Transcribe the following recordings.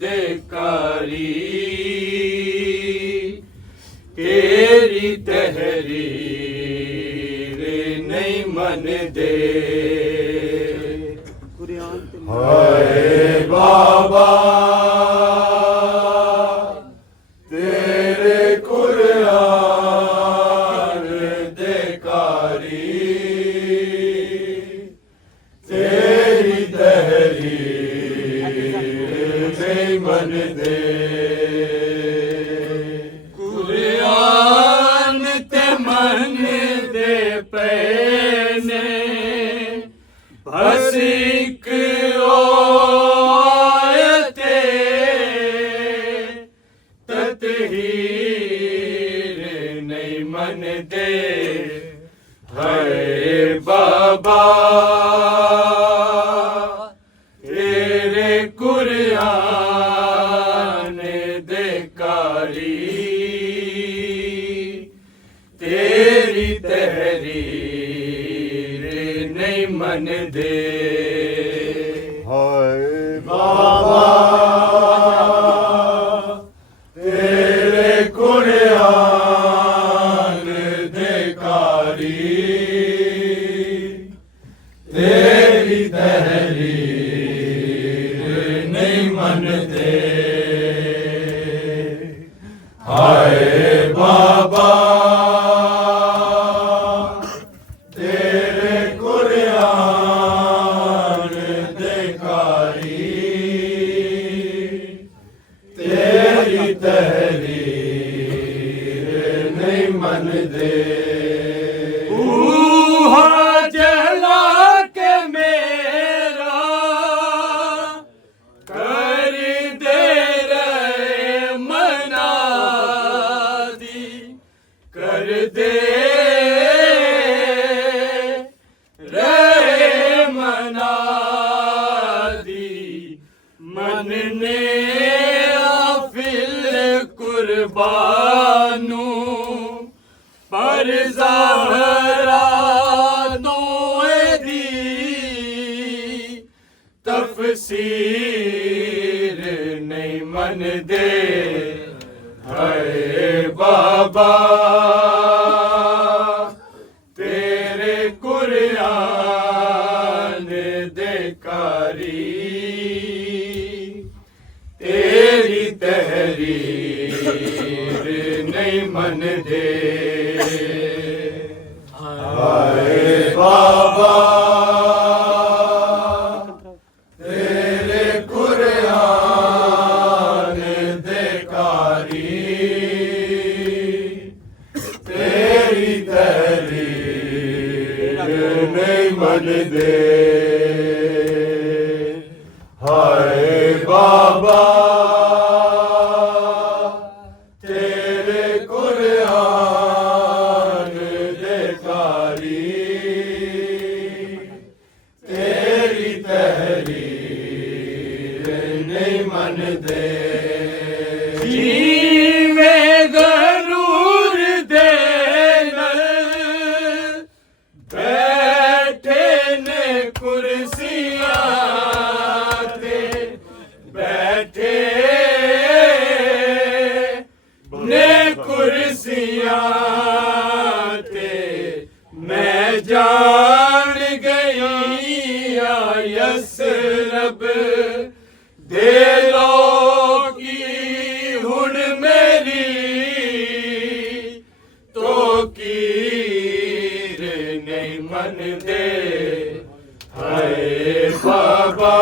देकारी तेरी तहरीर नहीं मन दे। हाय बाबा तेरे कुरान देकारी तेरी तहरीर नहीं मन दे। कुरान ते मन दे पैने बस एक आयते तत्हीर नहीं मन दे। हाय बाबा तेरे कुरान देकारी तेरी तहरीर नहीं मन दे। हाय बाबा तेरे कुरान देकारी तेरी तहरीर नहीं मन दे। हाय बाबा तेरे कुरान देकारी तेरी तहरीर नहीं मन दे। ऊहा जला के मेरा कर दे रे मनादी कर दे रे मनादी मन ने आफिल कुर्बानू पर ज़हरा दी तफसीर नहीं मन दे। हाय बाबा तेरे कुरान देकारी तेरी तहरीर नहीं मन दे। हाय बाबा तेरे कुरान देकारी तेरी तहरीर नहीं मन दे। हाय बाबा तेरे कुरान देकारी तेरी तहरीर नहीं मन दे। जीवे गरूर दे बैठे ने कुर्सियां ते बैठे ने कुर्सियां ते मैं जान गई यसरब दे लो की हुन मेरी तो कीर नहीं मन दे। हाय बाबा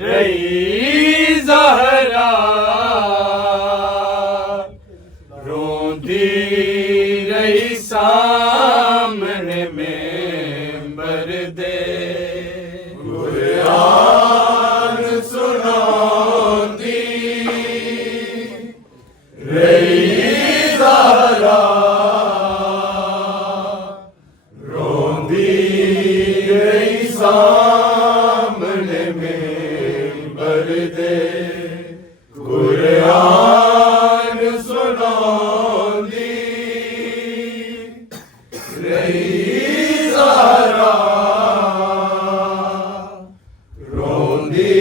रही ज़हरा रही ज़हरा रोंदी रही सामने मिंबर दे कुरान सुनांदी रही ज़हरा रोंदी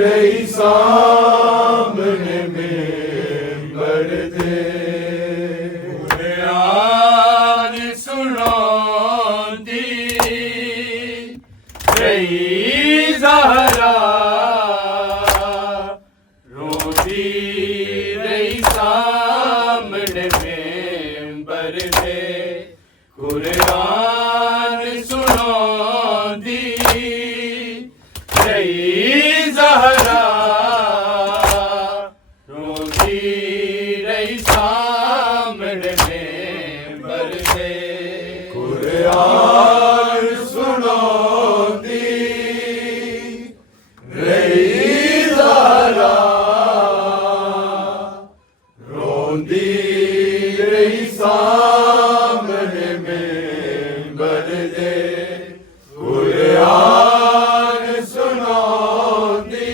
रही सामने मिंबर दे कुरान सुनांदी रही ज़हरा रोंदी रही सामने मिंबर दे कुरान सुनांदी रही ज़हरा रोंदी रही सामने मिंबर दे कुरान सुनांदी रही ज़हरा रोंदी रही सामने मिंबर दे कुरान सुनांदी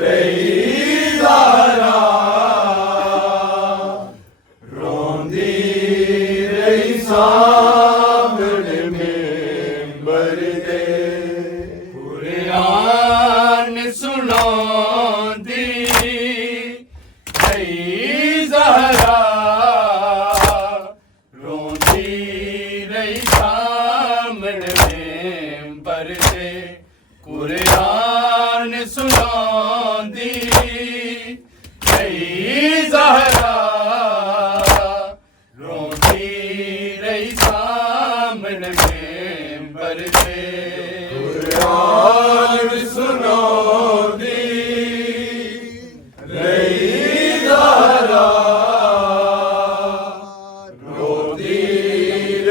रही ज़हरा रोंदी रही सामने मिंबर दे कुरान सुनांदी रही ज़हरा रोंदी रही सामने मिंबर दे कुरान सुनांदी रही ज़हरा रोंदी रही सामने मिंबर दे कुरान सुनांदी रही ज़हरा रोंदी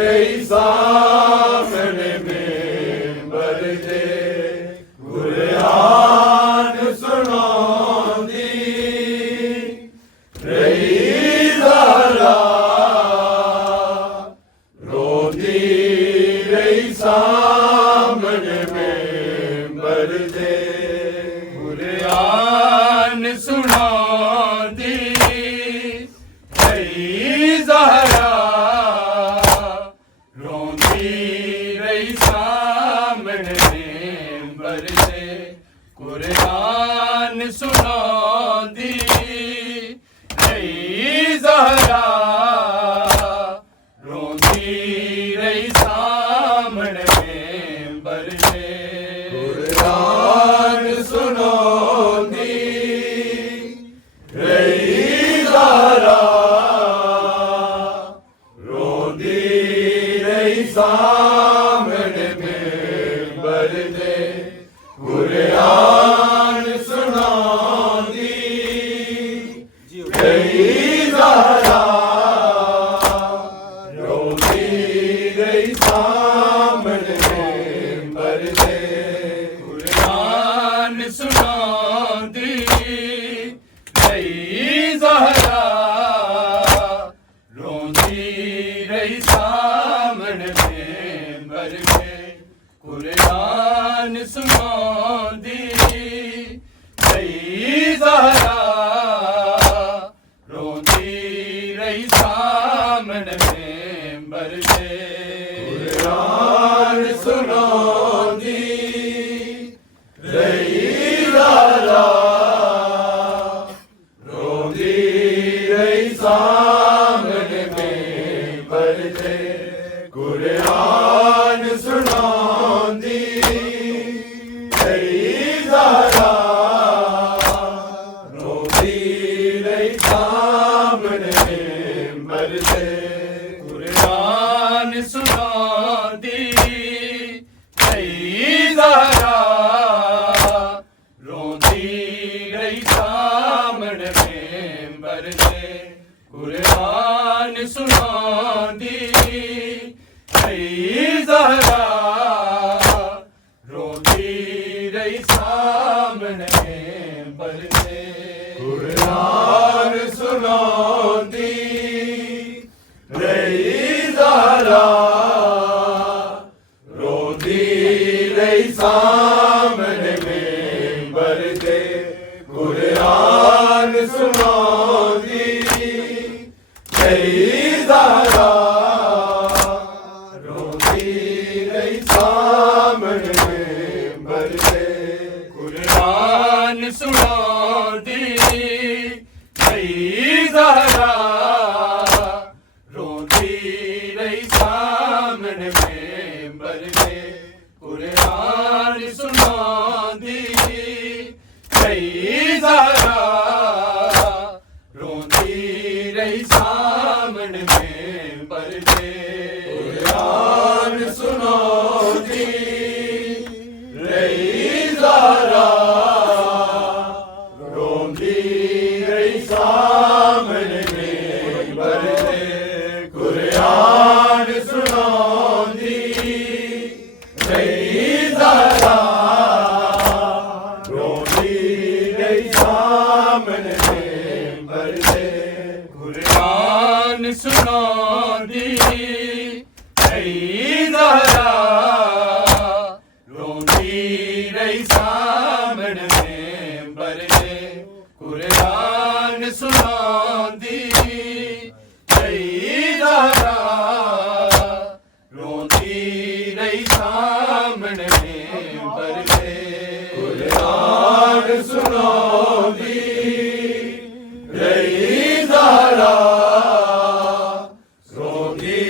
रही सामने मिंबर दे कुरान सुनांदी रही ज़हरा रोंदी रही सामने मिंबर दे कुरान सुनांदी रही ज़हरा रोंदी रही सामने मिंबर दे कुरान सुनांदी रही ज़हरा रोंदी रही सामने मिंबर दे कुरान सुनांदी रही ज़हरा रोंदी रही सामने मिंबर दे कुरान सुनांदी रही ज़हरा रोंदी रही सामने मिंबर दे कुरान सुनांदी रही ज़हरा रोंदी रही सामने मिंबर दे कुरान सुनांदी रही ज़हरा रोंदी रही सामने मिंबर दे कुरान सुनांदी रही ज़हरा रोंदी रही सामने मिंबर दे कुरान सुनांदी रही ज़हरा रोंदी रही सामने मिंबर दे कुरान सुनांदी रही ज़हरा रोंदी रही सामने मिंबर दे कुरान सुनांदी रही ज़हरा रोंदी रही सामने मिंबर दे कुरान सामने मेंबर दे कुरान सुनांदी रही ज़हरा रोंदी रही सामने मेंबर दे कुरान सुनांदी रही ज़हरा रोंदी रही सामने मेंबर दे कुरान सुनांदी रही ज़हरा रोंदी रही सामने मेंबर दे कुरान सुनांदी रही ज़हरा रोंदी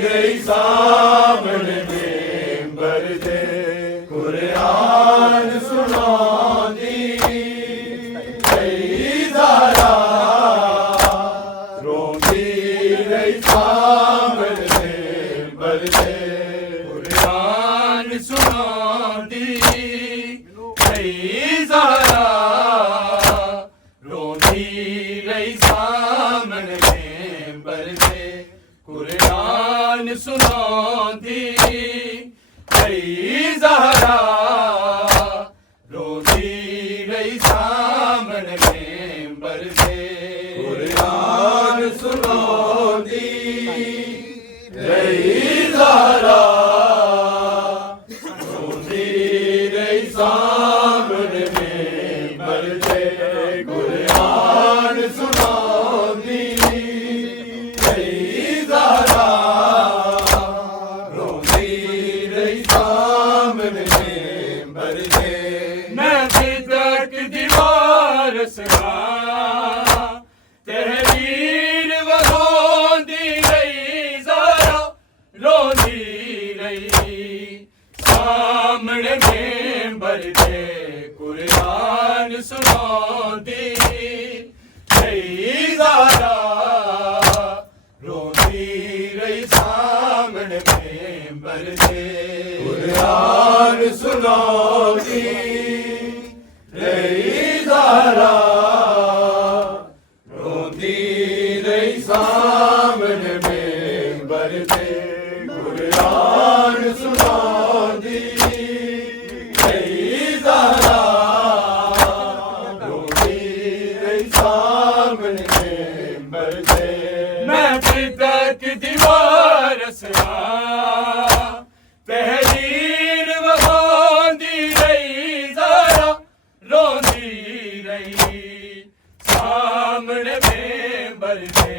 रही सामने मेंबर दे कुरान सुनांदी रही ज़हरा रोंदी रही सामने मेंबर दे कुरान सुनांदी रही ज़हरा रोंदी रही सामने मेंबर दे कुरान सुनांदी रही ज़हरा रोंदी रही सामने मेंबर दे कुरान सुनांदी रही ज़हरा रोंदी रही सामने मेंबर दे कुरान सुनांदी रही ज़हरा रोंदी रही सामने मेंबर दे मैं बिदक दीवार सगा तहरीर वहोंदी रही ज़हरा रोंदी रही सामने मेंबर दे कुरान सुनांदी रही ज़हरा रोंदी रही सामने मेंबर दे कुरान सुनांदी रही ज़हरा रोंदी रही सामने मेंबर दे कुरान सुनांदी रही ज़हरा रोंदी रही सामने मेंबर दे मैं बिदक दीवार सगा तहरीर वहोंदी रही ज़हरा रोंदी रही सामने मेंबर दे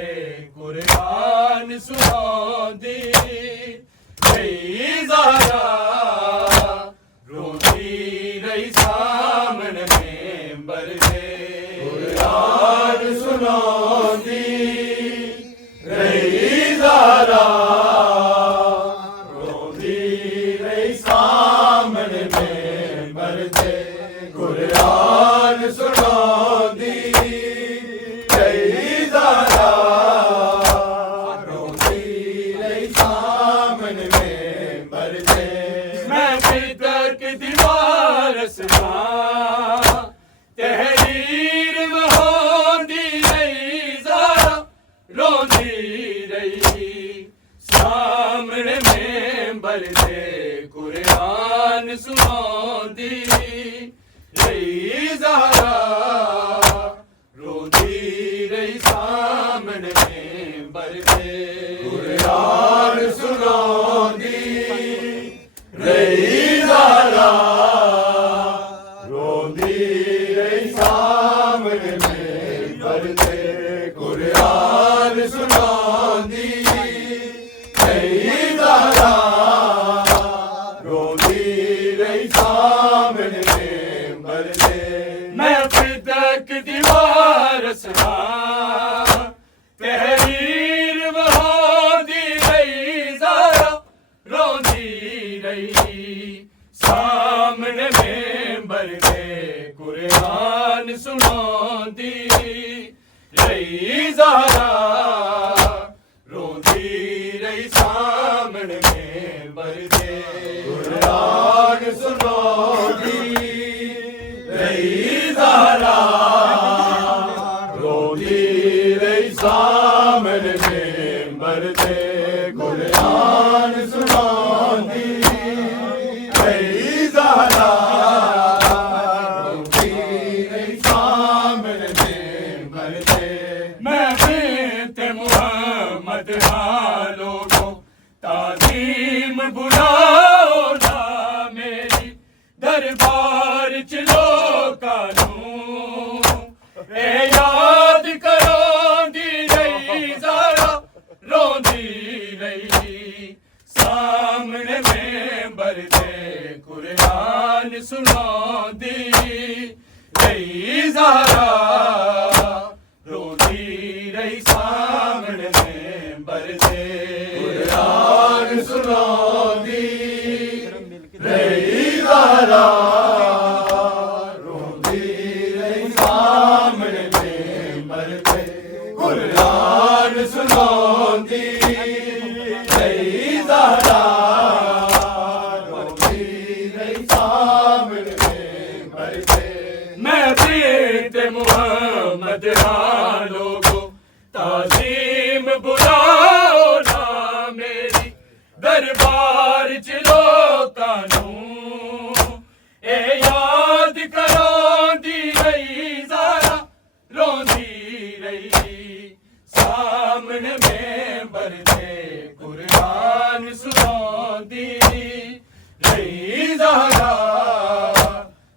कुरान सुनांदी रही ज़हरा रोंदी रही सामने मेंबर दे कुरान सुनांदी रही ज़हरा रोंदी रही सामने मेंबर दे कुरान सुनांदी रही ज़हरा रोंदी रही सामने मेंबर दे मैं बिदक दीवार सगा तहरीर वहोंदी रही ज़हरा रोंदी रही सामने मेंबर दे कुरान सुनांदी रही ज़हरा रोंदी रही सामने मेंबर दे कुरान सुनांदी रही ज़हरा रोंदी रही सामने मेंबर दे कुरान सुनांदी रही ज़हरा रोंदी रही सामने मेंबर दे मैं बिदक दीवार सगा तहरीर वहोंदी रही ज़हरा रोंदी रही सामने मेंबर दे कुरान सुनांदी रही ज़हरा रोंदी रही सामने मेंबर दे कुरान सुनांदी रही ज़हरा रोंदी सामने मेंबर दे कुरान सुनांदी रही ज़हरा रोंदी रही सामने मेंबर दे मैं बिन्ते मुहम्मद हालों को ताज़ीम बुलाओ ना मेरी दरबार चलो कानून ए याद करो दी रही ज़रा रोंदी रही सामने मेंबर दे कुरान सुनांदी रही ज़रा रोंदी रही सामने मेंबर दे कुरान सुनांदी रही ज़रा रोंदी रही सामने मेंबर दे कुरान सुनांदी रही ज़रा रोंदी रही सामने मेंबर दे मैं प्रीत मुहम्मद हालों को ताज़ीम बुलाओ ना मेरी दरबार चलो कानून ए याद करो दी रही ज़रा रोंदी रही सामने मेंबर दे कुरान सुनांदी रही ज़रा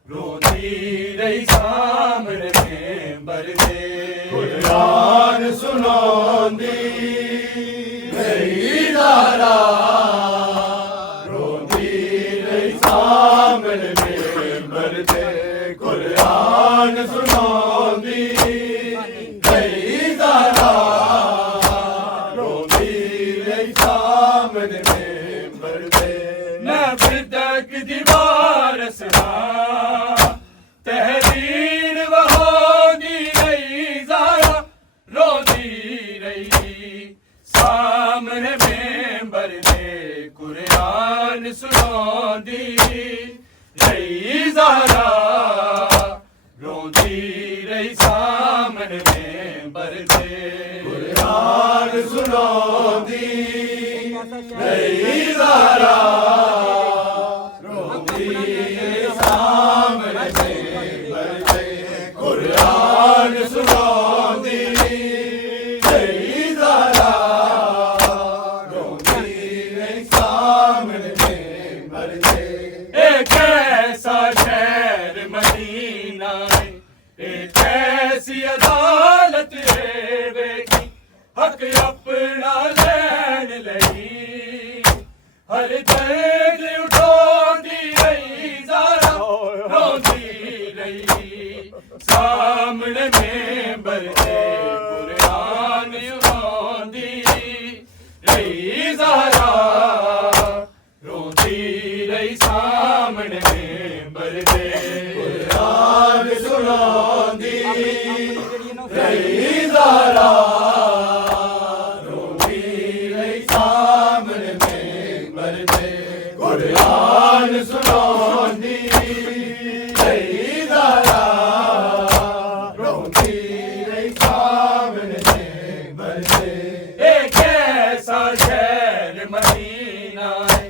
रोंदी रही सामने मेंबर दे कुरान सुनांदी रही ज़रा रोंदी रही सामने मेंबर दे कुरान सुनांदी रही ज़रा रोंदी रही सामने मेंबर दे मैं बिदक दीवार सना तहरीर वहोंदी रही ज़रा रोंदी रही सामने मेंबर दे कुरान सुनांदी रही ज़रा रोंदी रही सामने मेंबर दे कुरान सुनांदी रही ज़रा रोंदी रही सामने मेंबर दे कुरान सुनांदी रही ज़रा रोंदी रही सामने मेंबर दे एक ऐसा शहर मदीना है एक ऐसी अदालत है बेटी हक अपना लैन लगी हर दर्द उठोंदी रही ज़रा रोंदी रही सामने मेंबर दे कुरान सुनांदी रही ज़रा रोंदी रही सामने मेंबर दे कुरान सुनांदी रही ज़रा रोंदी रही सामने मेंबर दे कुरान सुनांदी रही ज़रा रोंदी रही सामने मेंबर दे एक ऐसा शहर मदीना है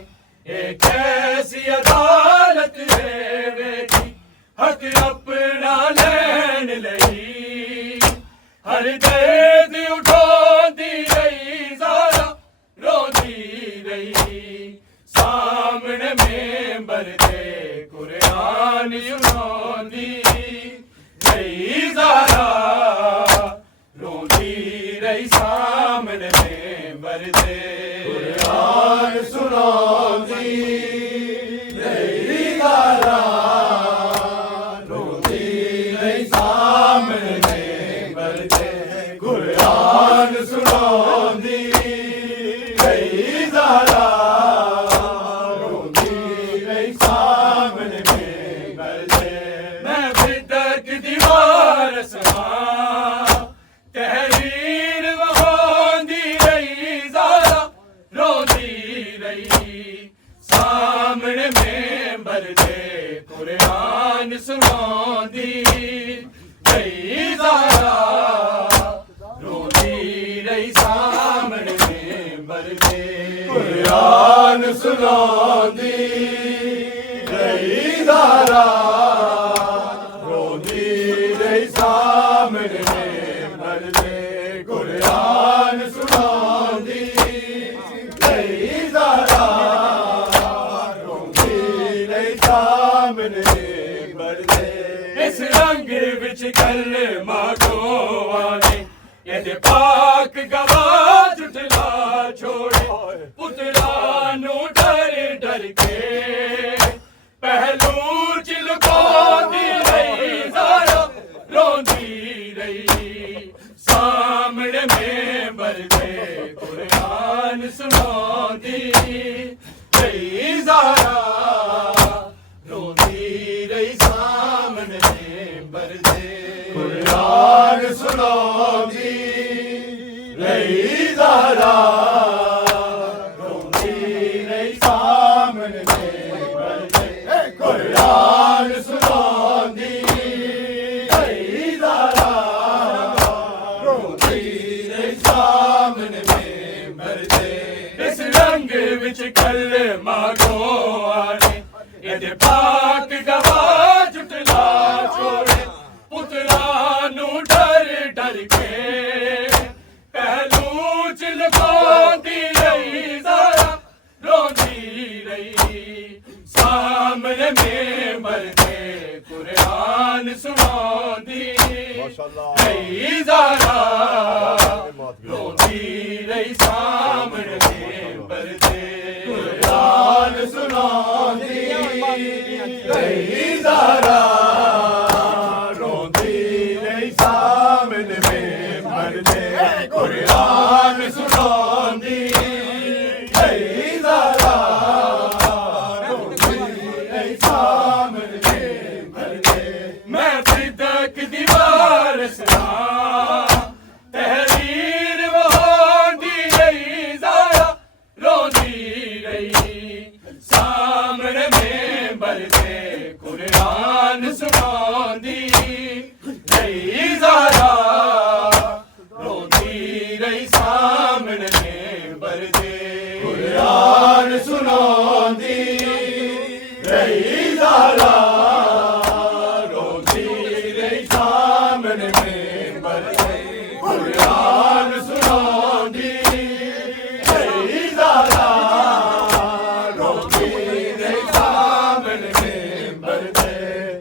एक ऐसी अदालत है बेटी हक अपना लैन लगी हर दर्द उठोंदी रही ज़रा रोंदी रही सामने मेंबर दे कुरान सुनांदी रही ज़रा रोंदी रही सामने मेंबर दे कुरान सुनांदी रही ज़रा रोंदी रही सामने मेंबर दे कुरान सुनांदी रही ज़रा रोंदी रही सामने मेंबर दे मैं बिदक दीवार समा तहरीर वहोंदी रही ज़रा रोंदी रही कुरान सुनांदी रही ज़हरा रोंदी रही सामने मर्दे कुरान सुनांदी रही ज़हरा रोंदी रही सामने मर्दे इस रंग विच कलमा गवाने ये पाक गवाह जुटला छोड़े पुतला नू डर डर के पहलू चिलकांदी रही ज़हरा रोंदी रही सामने में मर्दे कुरान सुनांदी रही ज़हरा रोंदी रही सामने में मर्दे कुरान सुनांदी रही ज़हरा रोंदी रही सामने मर्दे कुरान सुनांदी रही ज़हरा रोंदी रही सामने मर्दे इस रंग विच कलमा गवाने ये पाक गवाह जुटला छोड़े पुतला नू डर डर के पहलू चिलकांदी रही ज़हरा रोंदी रही सामने में मर्दे कुरान सुनांदी रही ज़हरा रोंदी रही सामने में मर्दे कुरान सुनांदी रही ज़हरा रोंदी रही सामने में मर्दे कुरान सुनांदी रही ज़हरा रोंदी रही सामने मर्दे मैं फिदक दीवार सना तहरीर वहांदी रही ज़हरा रोंदी रही सामने में मर्दे कुरान सुनांदी रही ज़हरा रोंदी रही सामने में मर्दे कुरान सुनांदी रही ज़हरा रोंदी रही सामने में मर्दे कुरान सुनांदी रही ज़हरा रोंदी रही सामने में मर्दे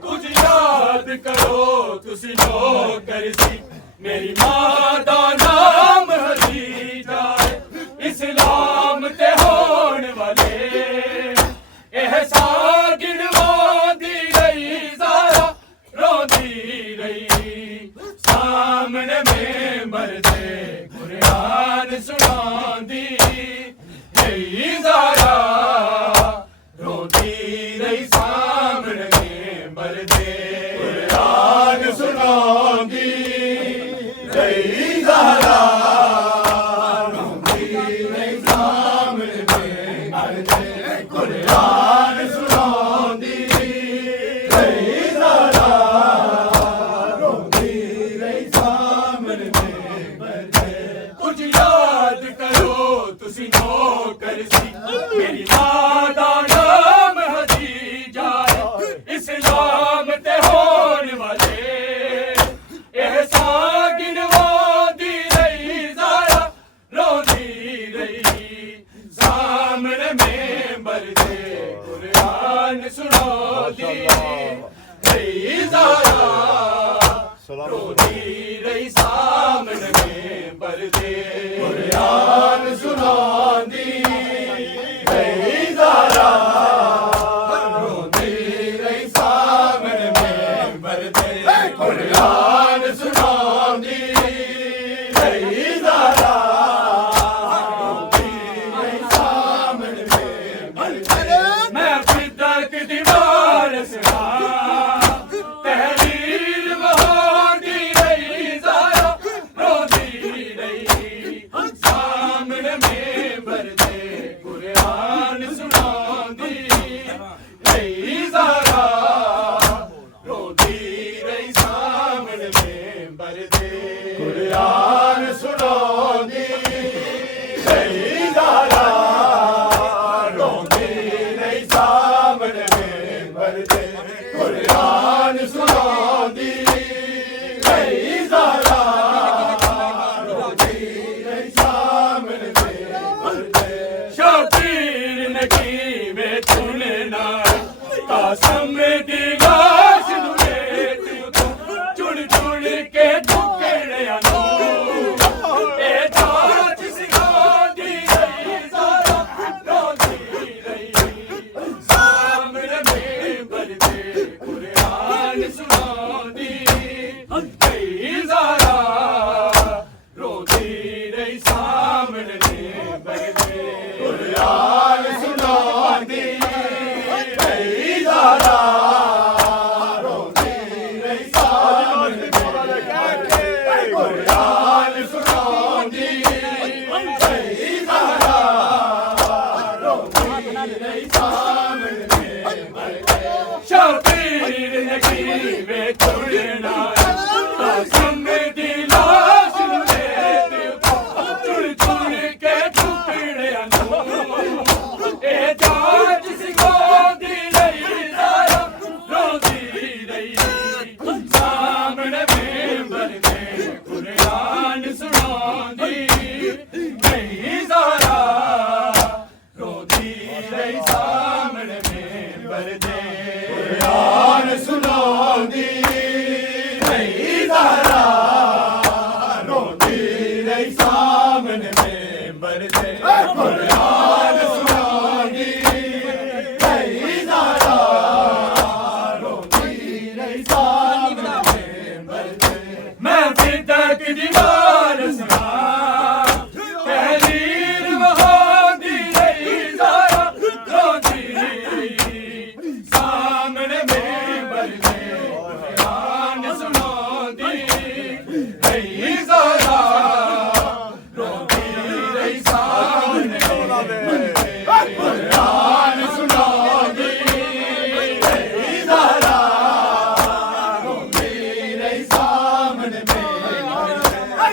कुछ याद करो तुसी नौकर सी मेरी मां दा नाम हदी जाए इस्लाम ते होण वाले एहसान गिनवांदी रही ज़हरा रोंदी रही सामने में मर्दे कुरान सुनांदी रही ज़हरा रोंदी रही सामने में मर्दे कुरान सुनांदी रही ज़हरा रोंदी रही सामने में मर्दे कुरान सुनांदी रही ज़हरा रोंदी रही सामने में मर्दे कुछ याद करो तुसी नौकर सी मेरी मां दा नाम हदी जाए इस्लाम ते होण वाले एहसान गिनवांदी रही ज़हरा रोंदी रही सामने में मर्दे कुरान सुनांदी रही ज़हरा रोंदी रही सामने में मर्दे कुरान सुनांदी रही ज़हरा रोंदी रही सामने में मर्दे कुरान सुनांदी रही ज़हरा रोंदी रही सामने में मर्दे मैं फिदक दीवार सना तहरीर वहांदी रही ज़हरा रोंदी रही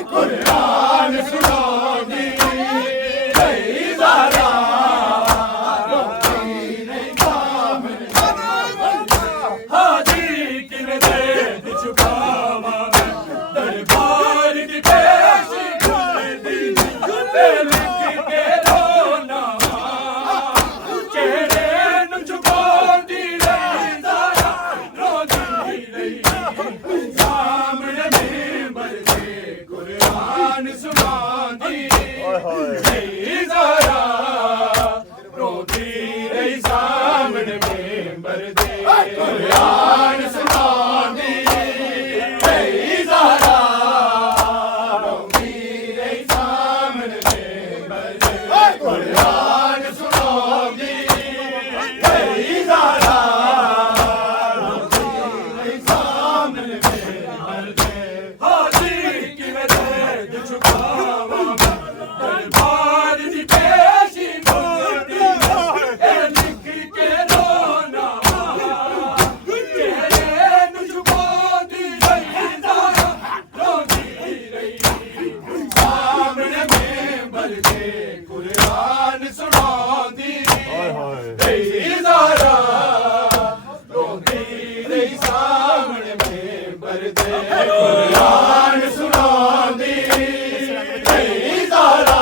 ਕੁਰਾਨ ਸੁਣਾਉਂਦੀ ਰਹੀ ਜ਼ਾਰਾ ਰੋਂਦੀ ਰਹੀ ਸਾਹਮਣੇ ਹਾਜੀ ਕਿਵੇਂ ਦੇ ਛੁਪਾਵਾਂ ਦਰਬਾਰ ਦੀ ਪੇਸ਼ੀ ਖੁੱਲਦੀ ਤੇ ਲਿਖ ਕੇ ਰੋਣਾ ਚਿਹਰੇ ਨੂੰ ਛੁਪਾਉਂਦੀ ਰਹੀ ਜ਼ਾਰਾ ਰੋਂਦੀ ਰਹੀ ਸਾਹਮਣੇ ਮੈਂਬਰ ਦੇ ਕੁਰਾਨ ਸੁਣਾਉਂਦੀ ਰਹੀ ਜ਼ਾਰਾ ਰੋਂਦੀ ਰਹੀ ਸਾਹਮਣੇ ਮੈਂਬਰ ਦੇ ਕੁਰਾਨ ਸੁਣਾਉਂਦੀ ਰਹੀ ਜ਼ਾਰਾ ਰੋਂਦੀ ਰਹੀ ਸਾਹਮਣੇ ਮੈਂਬਰ ਦੇ ਕੁਰਾਨ ਸੁਣਾਉਂਦੀ ਰਹੀ ਜ਼ਾਰਾ ਰੋਂਦੀ ਰਹੀ ਸਾਹਮਣੇ ਮੈਂਬਰ ਦੇ ਹਾਜੀ ਕਿਵੇਂ ਦੇ ਛੁਪਾਵਾਂ ਦਰਬਾਰ ਦੀ ਪੇਸ਼ੀ ਖੁੱਲਦੀ ਇਹ ਲਿਖ ਕੇ ਰੋਣਾ ਚਿਹਰੇ ਨੂੰ ਛੁਪਾਉਂਦੀ ਰਹੀ ਜ਼ਾਰਾ ਰੋਂਦੀ ਰਹੀ ਸਾਹਮਣੇ ਮੈਂਬਰ ਦੇ ਕੁਰਾਨ ਸੁਣਾਉਂਦੀ ਰਹੀ ਜ਼ਾਰਾ ਰੋਂਦੀ ਰਹੀ ਸਾਹਮਣੇ ਮੈਂਬਰ ਦੇ ਕੁਰਾਨ ਸੁਣਾਉਂਦੀ ਰਹੀ ਜ਼ਾਰਾ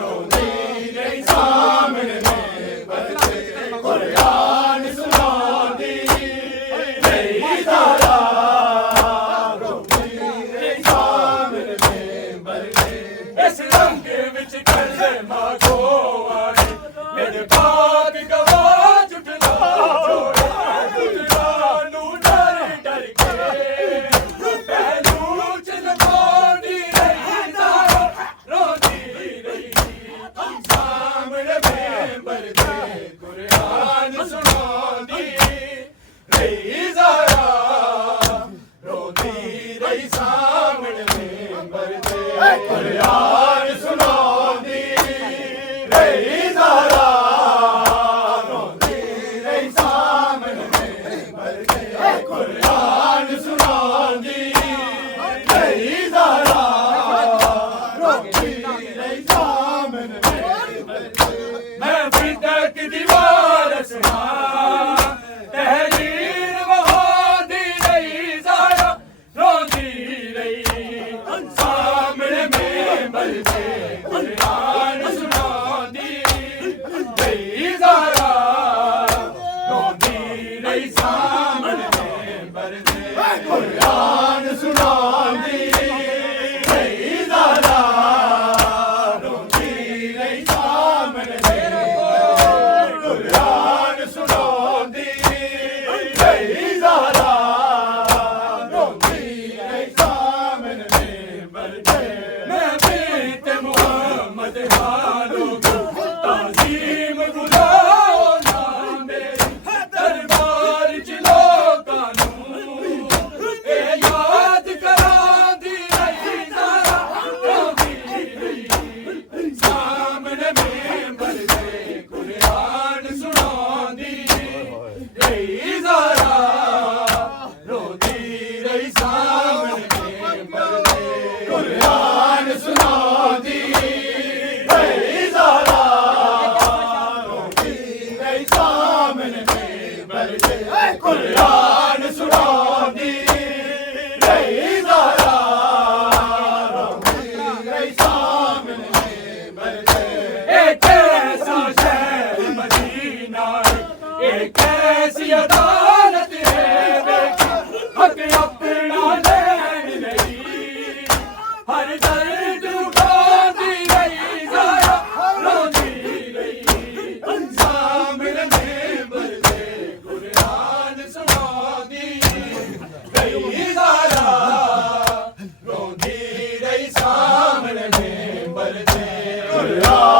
ਰੋਂਦੀ ਰਹੀ ਸਾਹਮਣੇ ਮੈਂਬਰ ਦੇ ਕੁਰਾਨ ਸੁਣਾਉਂਦੀ ਰਹੀ ਜ਼ਾਰਾ ਰੋਂਦੀ ਰਹੀ ਸਾਹਮਣੇ ਮੈਂਬਰ ਦੇ ਇਸ ਰੰਗ ਵਿੱਚ ਕਲਮਾ ਖੋਵਾਂ ਮੇਰੇ ਬਾਗ ਗਵਾ ਝੁਟਲਾ ਝੁਟਲਾ ਨੂੰ ਡਰ ਡਰ ਕੇ ਪਹਿਲੂ ਚ ਲਗਾਉਂਦੀ ਰਹੀ ਜ਼ਾਰਾ ਰੋਂਦੀ ਰਹੀ ਸਾਹਮਣੇ ਮੈਂਬਰ ਦੇ ਕੁਰਾਨ ਸੁਣਾਉਂਦੀ ਰਹੀ ਜ਼ਾਰਾ ਰੋਂਦੀ ਰਹੀ ਸਾਹਮਣੇ ਮੈਂਬਰ ਦੇ ਕੁਰਾਨ ਸੁਣਾਉਂਦੀ ਰਹੀ ਜ਼ਾਰਾ ਰੋਂਦੀ ਰਹੀ ਸਾਹਮਣੇ ਮੈਂਬਰ ਦੇ ਕੁਰਾਨ ਸੁਣਾਉਂਦੀ ਰਹੀ ਜ਼ਾਰਾ ਰੋਂਦੀ ਰਹੀ ਸਾਹਮਣੇ ਮੈਂਬਰ ਦੇ ਮੈਂ ਵੀ ਤੱਕ ਦੀਵਾਰ ਸੁਣਾ ਤਹਿਰੀਰ ਵਹਾਦੀ ਰਹੀ ਜ਼ਾਰਾ ਰੋਂਦੀ ਰਹੀ ਸਾਹਮਣੇ ਮੈਂਬਰ ਦੇ ਕੁਰਾਨ ਸੁਣਾਉਂਦੀ ਰਹੀ ਜ਼ਾਰਾ ਰੋਂਦੀ ਰਹੀ ਸਾਹਮਣੇ ਮੈਂਬਰ ਦੇ ਕੁਰਾਨ ਸੁਣਾਉਂਦੀ ਰਹੀ ਜ਼ਾਰਾ ਰੋਂਦੀ ਰਹੀ ਸਾਹਮਣੇ ਮੈਂਬਰ ਦੇ ਕੁਰਾਨ ਸੁਣਾਉਂਦੀ ਰਹੀ ਜ਼ਾਰਾ ਰੋਂਦੀ ਰਹੀ ਸਾਹਮਣੇ ਮੈਂਬਰ ਦੇ ਮੈਂ ਵੀ ਤੇ ਮੁਹੰਮਦ ਹਾਲੋ ਤਾਜ਼ੀਮ ਬੁਲਾਓ ਨਾ ਮੇਰੇ ਦਰਬਾਰ ਚ ਲੋਕਾਂ ਨੂੰ ਇਹ ਯਾਦ ਕਰਾਂਦੀ ਰਹੀ ਜ਼ਾਰਾ ਰੋਂਦੀ ਰਹੀ ਸਾਹਮਣੇ ਮੈਂਬਰ ਦੇ ਕੁਰਾਨ ਸੁਣਾਉਂਦੀ ਰਹੀ ਜ਼ਾਰਾ ਰੋਂਦੀ ਰਹੀ ਸਾਹਮਣੇ ਮੈਂਬਰ ਦੇ ਕੁਰਾਨ ਸੁਣਾਉਂਦੀ ਰਹੀ ਜ਼ਾਰਾ ਰੋਂਦੀ ਰਹੀ ਸਾਹਮਣੇ ਮੈਂਬਰ ਦੇ ਕੁਰਾਨ ਸੁਣਾਉਂਦੀ ਰਹੀ ਜ਼ਾਰਾ ਰੋਂਦੀ ਰਹੀ ਸਾਹਮਣੇ ਮੈਂਬਰ ਦੇ ਇਹ ਕੈਸਾ ਸ਼ਹਿਰ ਮਦੀਨਾ ਇਹ ਕੈਸੀ ਅਦਾਲਤ ਹੈ ਵੇਖੀ ਹੱਕ ਆਪਣਾ ਲੈਣ ਲਈ ਹਰ ਦਰਦ ਉਠਾਉਂਦੀ ਰਹੀ ਜ਼ਾਰਾ ਰੋਂਦੀ ਰਹੀ ਸਾਹਮਣੇ ਮੈਂਬਰ ਦੇ ਕੁਰਾਨ ਸੁਣਾਉਂਦੀ ਰਹੀ ਜ਼ਾਰਾ ਰੋਂਦੀ ਰਹੀ ਸਾਹਮਣੇ ਮੈਂਬਰ ਦੇ ਕੁਰਾਨ